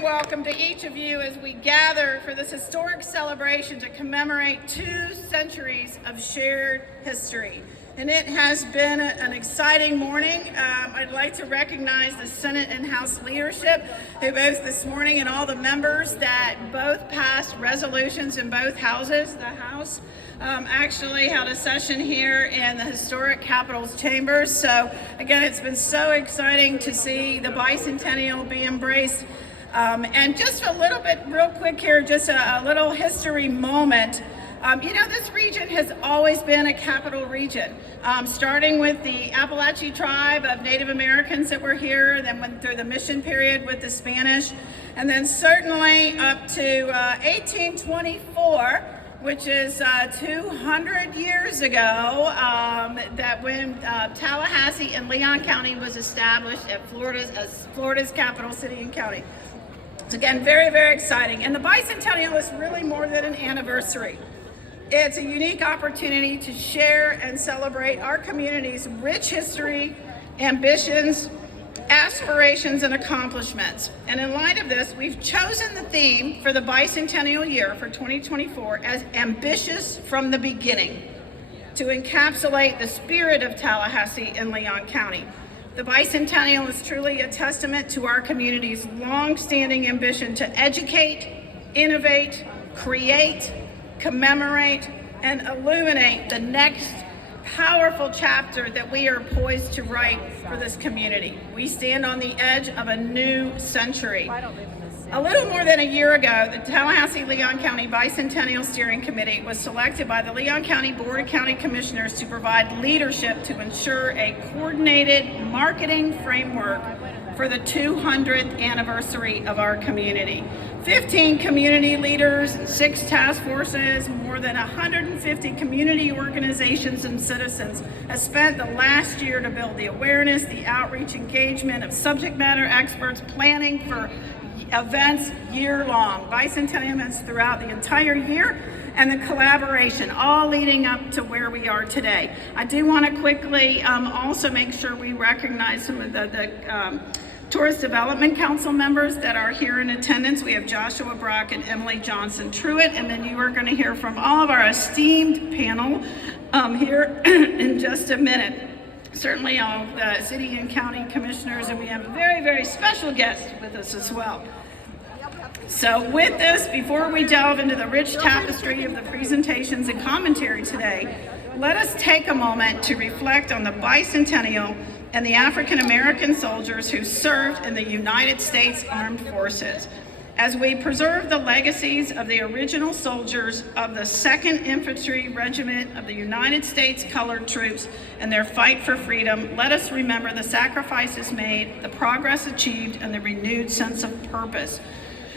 warm welcome to each of you as we gather for this historic celebration to commemorate 2 centuries of shared history. And it has been an exciting morning. I'd like to recognize the Senate and House leadership who both this morning and all the members that both passed resolutions in both houses. The House actually held a session here in the historic Capitol's chambers. So again, it's been so exciting to see the Bicentennial be embraced. And just a little bit, real quick here, just a little history moment. This region has always been a capital region, starting with the Appalachian tribe of Native Americans that were here, then went through the mission period with the Spanish, and then certainly up to 1824, which is 200 years ago, that when Tallahassee and Leon County was established as Florida's capital city and county. It's again very, very exciting. And the Bicentennial is really more than an anniversary. It's a unique opportunity to share and celebrate our community's rich history, ambitions, aspirations, and accomplishments. And in light of this, we've chosen the theme for the Bicentennial year for 2024 as Ambitious from the Beginning, to encapsulate the spirit of Tallahassee and Leon County. The Bicentennial is truly a testament to our community's long-standing ambition to educate, innovate, create, commemorate, and illuminate the next powerful chapter that we are poised to write for this community. We stand on the edge of a new century. A little more than a year ago, the Tallahassee-Leon County Bicentennial Steering Committee was selected by the Leon County Board of County Commissioners to provide leadership to ensure a coordinated marketing framework for the 200th anniversary of our community. 15 community leaders, 6 task forces, more than 150 community organizations and citizens have spent the last year to build the awareness, the outreach, engagement of subject matter experts, planning for events year-long, bicentennial events throughout the entire year, and the collaboration, all leading up to where we are today. I do want to quickly also make sure we recognize some of the Tourist Development Council members that are here in attendance. We have Joshua Brock and Emily Johnson Truitt, and then you are going to hear from all of our esteemed panel here in just a minute. Certainly all of the city and county commissioners, and we have a very, very special guest with us as well. So with this, before we delve into the rich tapestry of the presentations and commentary today, let us take a moment to reflect on the Bicentennial and the African American soldiers who served in the United States Armed Forces, as we preserve the legacies of the original soldiers of the 2nd Infantry Regiment of the United States Colored Troops and their fight for freedom. Let us remember the sacrifices made, the progress achieved, and the renewed sense of purpose.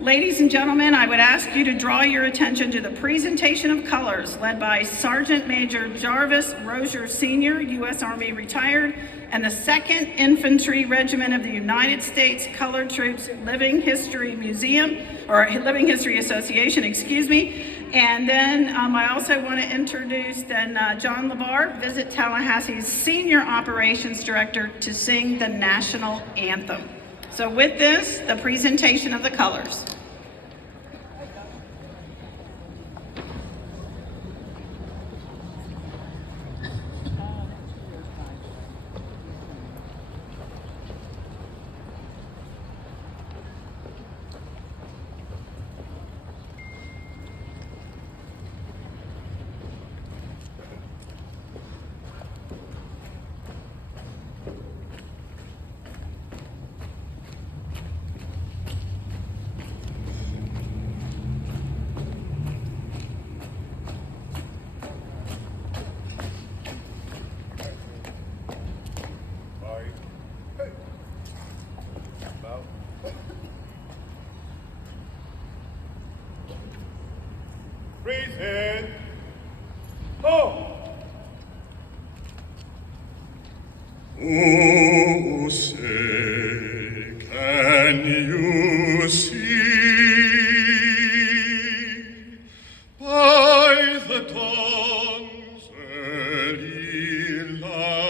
Ladies and gentlemen, I would ask you to draw your attention to the presentation of colors led by Sergeant Major Jarvis Rozier Sr., U.S. Army retired, and the 2nd Infantry Regiment of the United States Colored Troops Living History Museum, or Living History Association, excuse me. And then I also want to introduce then John LeBar, Visit Tallahassee's Senior Operations Director, to sing the National Anthem. So with this, the presentation of the colors. Present. Oh! Oh, say, can you see by the dawn's early light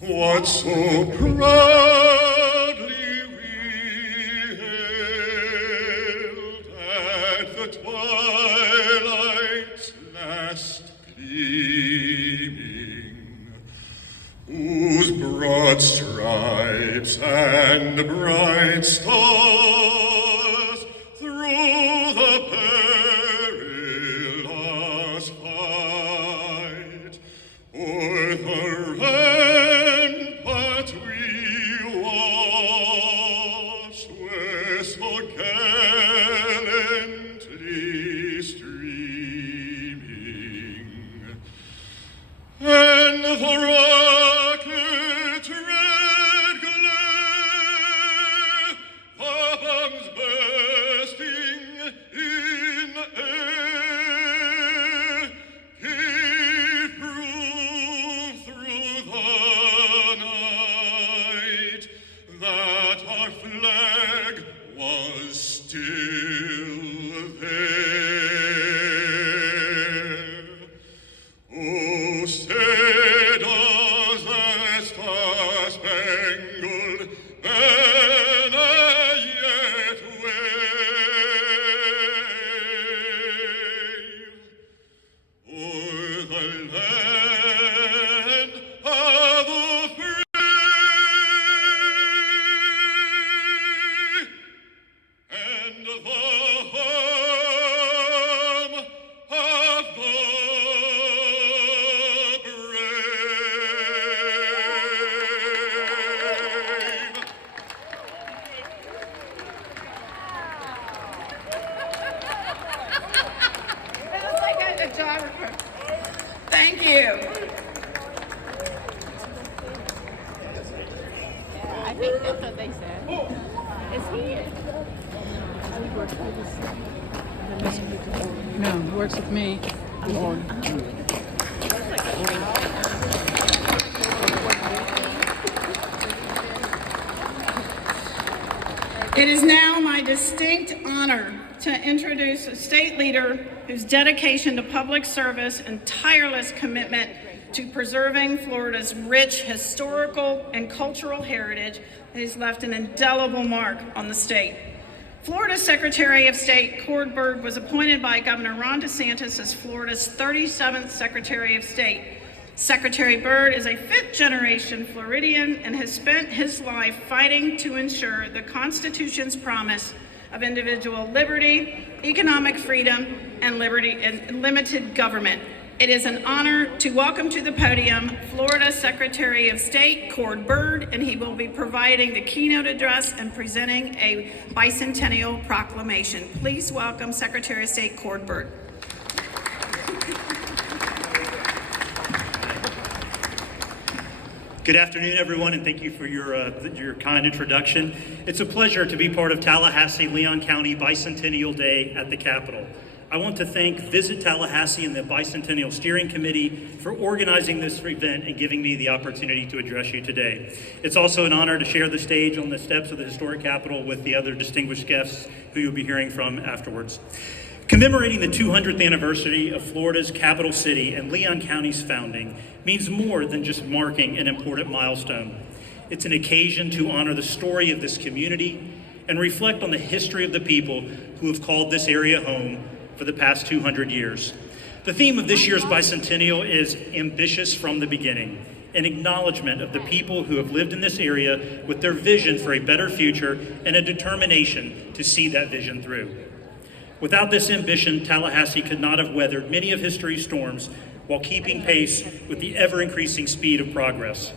what so proudly we broad stripes and bright stars through the perilous fight. O'er the rampart we watched, where so gallantly streaming, and the rocket red glare, the bombs bursting in air, gave proof through the night that our flag was still there. Oh, say does that star-spangled banner yet wave o'er the land of the free and the home of the brave. That's like a job report. Thank you. I think that's what they said. Is he? No, he works with me. It is now my distinct honor to introduce a state leader whose dedication to public service and tireless commitment to preserving Florida's rich historical and cultural heritage has left an indelible mark on the state. Florida's Secretary of State, Cord Bird, was appointed by Governor Ron DeSantis as Florida's 37th Secretary of State. Secretary Bird is a fifth-generation Floridian and has spent his life fighting to ensure the Constitution's promise of individual liberty, economic freedom, and liberty and limited government. It is an honor to welcome to the podium Florida Secretary of State Cord Bird, and he will be providing the keynote address and presenting a bicentennial proclamation. Please welcome Secretary of State Cord Bird. Good afternoon, everyone, and thank you for your kind introduction. It's a pleasure to be part of Tallahassee-Leon County Bicentennial Day at the Capitol. I want to thank Visit Tallahassee and the Bicentennial Steering Committee for organizing this event and giving me the opportunity to address you today. It's also an honor to share the stage on the steps of the historic Capitol with the other distinguished guests who you'll be hearing from afterwards. Commemorating the 200th anniversary of Florida's capital city and Leon County's founding means more than just marking an important milestone. It's an occasion to honor the story of this community and reflect on the history of the people who have called this area home for the past 200 years. The theme of this year's bicentennial is ambitious from the beginning, an acknowledgement of the people who have lived in this area with their vision for a better future and a determination to see that vision through. Without this ambition, Tallahassee could not have weathered many of history's storms while keeping pace with the ever-increasing speed of progress.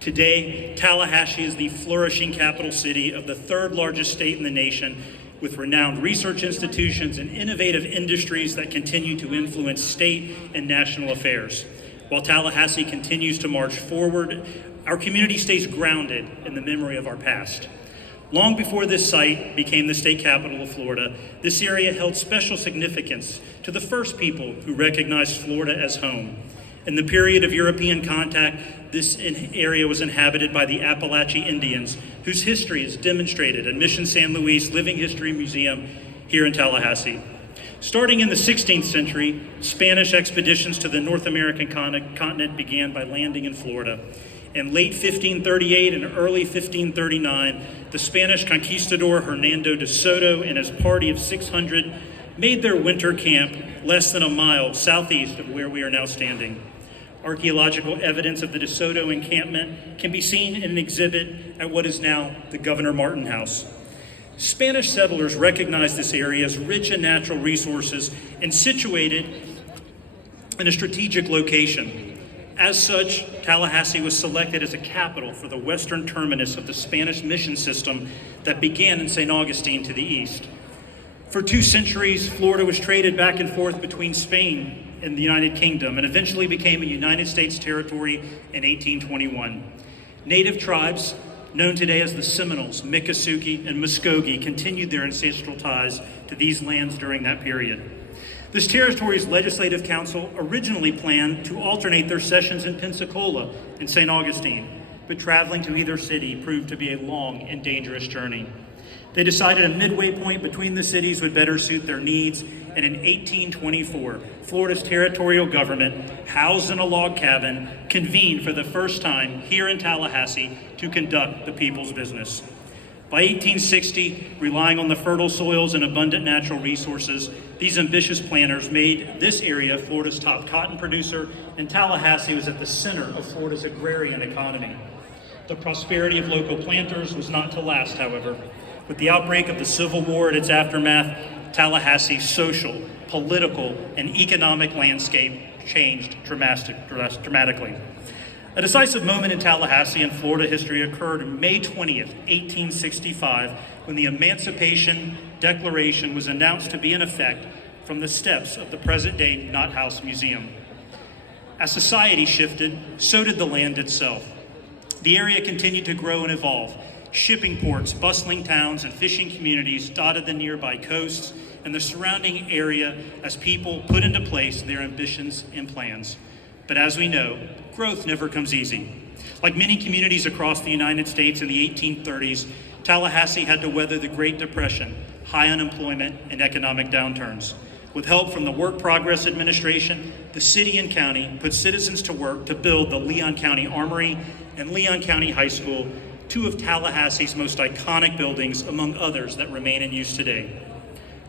Today, Tallahassee is the flourishing capital city of the third largest state in the nation, with renowned research institutions and innovative industries that continue to influence state and national affairs. While Tallahassee continues to march forward, our community stays grounded in the memory of our past. Long before this site became the state capital of Florida, this area held special significance to the first people who recognized Florida as home. In the period of European contact, this area was inhabited by the Appalachian Indians, whose history is demonstrated at Mission San Luis Living History Museum here in Tallahassee. Starting in the 16th century, Spanish expeditions to the North American continent began by landing in Florida. In late 1538 and early 1539, the Spanish conquistador Hernando de Soto and his party of 600 made their winter camp less than a mile southeast of where we are now standing. Archaeological evidence of the DeSoto encampment can be seen in an exhibit at what is now the Governor Martin House. Spanish settlers recognized this area as rich in natural resources and situated in a strategic location. As such, Tallahassee was selected as a capital for the western terminus of the Spanish mission system that began in St. Augustine to the east. For 2 centuries, Florida was traded back and forth between Spain and the United Kingdom and eventually became a United States territory in 1821. Native tribes, known today as the Seminoles, Miccosukee, and Muskogee, continued their ancestral ties to these lands during that period. This territory's legislative council originally planned to alternate their sessions in Pensacola and St. Augustine, but traveling to either city proved to be a long and dangerous journey. They decided a midway point between the cities would better suit their needs, and in 1824, Florida's territorial government, housed in a log cabin, convened for the first time here in Tallahassee to conduct the people's business. By 1860, relying on the fertile soils and abundant natural resources, these ambitious planners made this area Florida's top cotton producer, and Tallahassee was at the center of Florida's agrarian economy. The prosperity of local planters was not to last, however. With the outbreak of the Civil War and its aftermath, Tallahassee's social, political, and economic landscape changed dramatically. A decisive moment in Tallahassee and Florida history occurred May 20th, 1865, when the Emancipation Declaration was announced to be in effect from the steps of the present-day Knott House Museum. As society shifted, so did the land itself. The area continued to grow and evolve. Shipping ports, bustling towns, and fishing communities dotted the nearby coasts and the surrounding area as people put into place their ambitions and plans. But as we know, growth never comes easy. Like many communities across the United States in the 1830s, Tallahassee had to weather the Great Depression, high unemployment, and economic downturns. With help from the Work Progress Administration, the city and county put citizens to work to build the Leon County Armory and Leon County High School, 2 of Tallahassee's most iconic buildings, among others that remain in use today.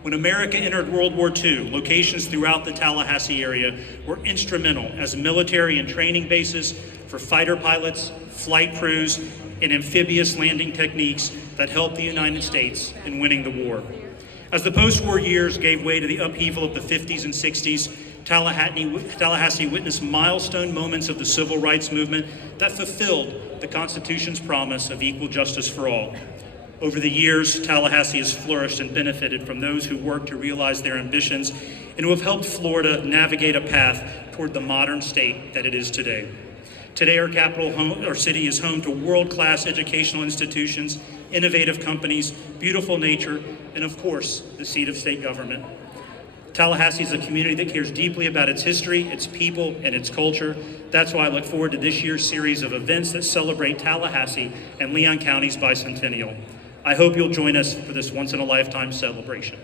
When America entered World War II, locations throughout the Tallahassee area were instrumental as military and training bases for fighter pilots, flight crews, and amphibious landing techniques that helped the United States in winning the war. As the post-war years gave way to the upheaval of the 50s and 60s, Tallahassee witnessed milestone moments of the civil rights movement that fulfilled the Constitution's promise of equal justice for all. Over the years, Tallahassee has flourished and benefited from those who work to realize their ambitions and who have helped Florida navigate a path toward the modern state that it is today. Today, our city is home to world-class educational institutions, innovative companies, beautiful nature, and of course, the seat of state government. Tallahassee is a community that cares deeply about its history, its people, and its culture. That's why I look forward to this year's series of events that celebrate Tallahassee and Leon County's Bicentennial. I hope you'll join us for this once-in-a-lifetime celebration.